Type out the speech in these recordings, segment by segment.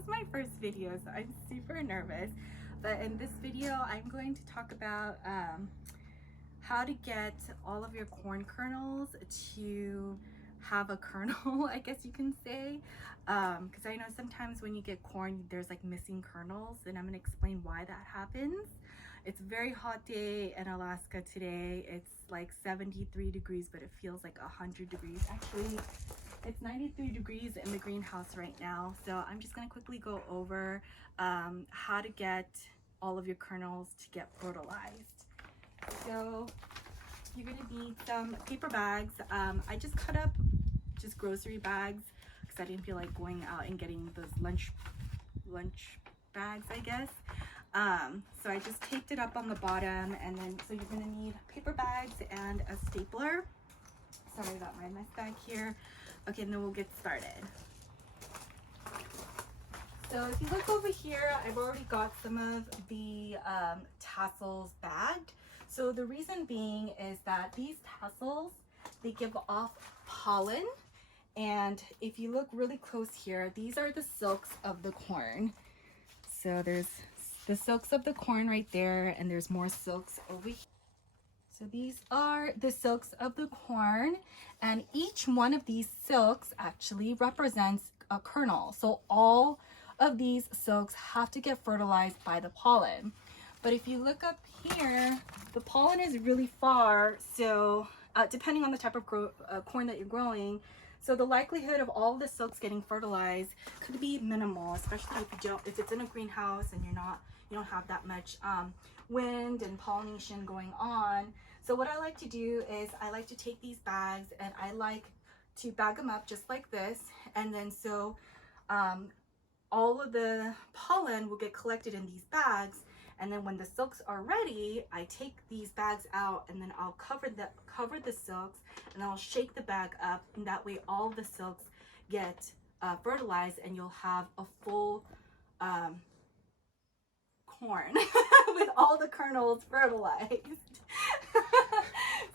is my first video, so I'm super nervous. But in this video, I'm going to talk about how to get all of your corn kernels to have a kernel, I guess you can say. Because I know sometimes when you get corn, there's like missing kernels, and I'm going to explain why that happens. It's a very hot day in Alaska today. It's like 73 degrees, but it feels like 100 degrees. Actually, it's 93 degrees in the greenhouse right now. So I'm just going to quickly go over how to get all of your kernels to get fertilized. So you're going to need some paper bags. I just cut up just grocery bags because I didn't feel like going out and getting those lunch bags, I guess. So I just taped it up on the bottom, and then so you're going to need paper bags and a stapler. Sorry about my mess bag here. Okay, and then we'll get started. So if you look over here, I've already got some of the tassels bagged. So the reason being is that these tassels, they give off pollen. And if you look really close here, these are the silks of the corn. So there's the silks of the corn right there, and there's more silks over here. So these are the silks of the corn, and each one of these silks actually represents a kernel. So all of these silks have to get fertilized by the pollen. But if you look up here, the pollen is really far, so depending on the type of corn that you're growing, so the likelihood of all of the silks getting fertilized could be minimal, especially if it's in a greenhouse and you don't have that much wind and pollination going on. So what I like to do is I like to take these bags and I like to bag them up just like this, and then so all of the pollen will get collected in these bags, and then when the silks are ready, I take these bags out and then I'll cover the silks, and I'll shake the bag up, and that way all the silks get fertilized, and you'll have a full corn with all the kernels fertilized.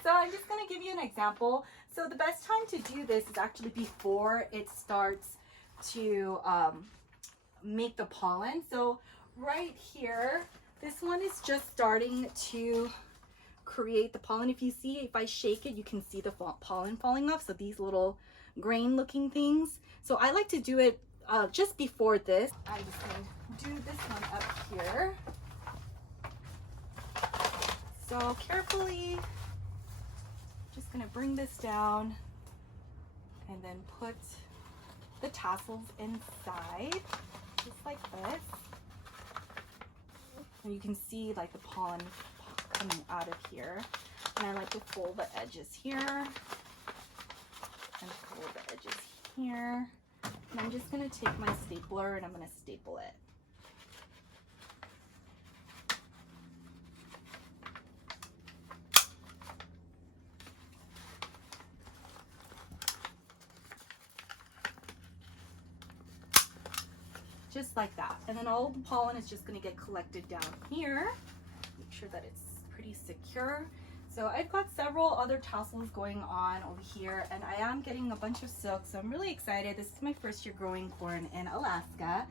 So I'm just going to give you an example. So the best time to do this is actually before it starts to make the pollen. So right here, this one is just starting to create the pollen. If you see, if I shake it, you can see the pollen falling off. So these little grain looking things. So I like to do it just before this. I'm just going to do this one up here. So carefully, just going to bring this down and then put the tassels inside, just like this. And you can see like the pollen coming out of here. And I like to fold the edges here and fold the edges here. And I'm just going to take my stapler and I'm going to staple it. Just like that. And then all the pollen is just going to get collected down here. Make sure that it's pretty secure. So I've got several other tassels going on over here, and I am getting a bunch of silk, so I'm really excited. This is my first year growing corn in Alaska.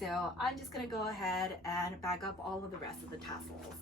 So I'm just going to go ahead and bag up all of the rest of the tassels.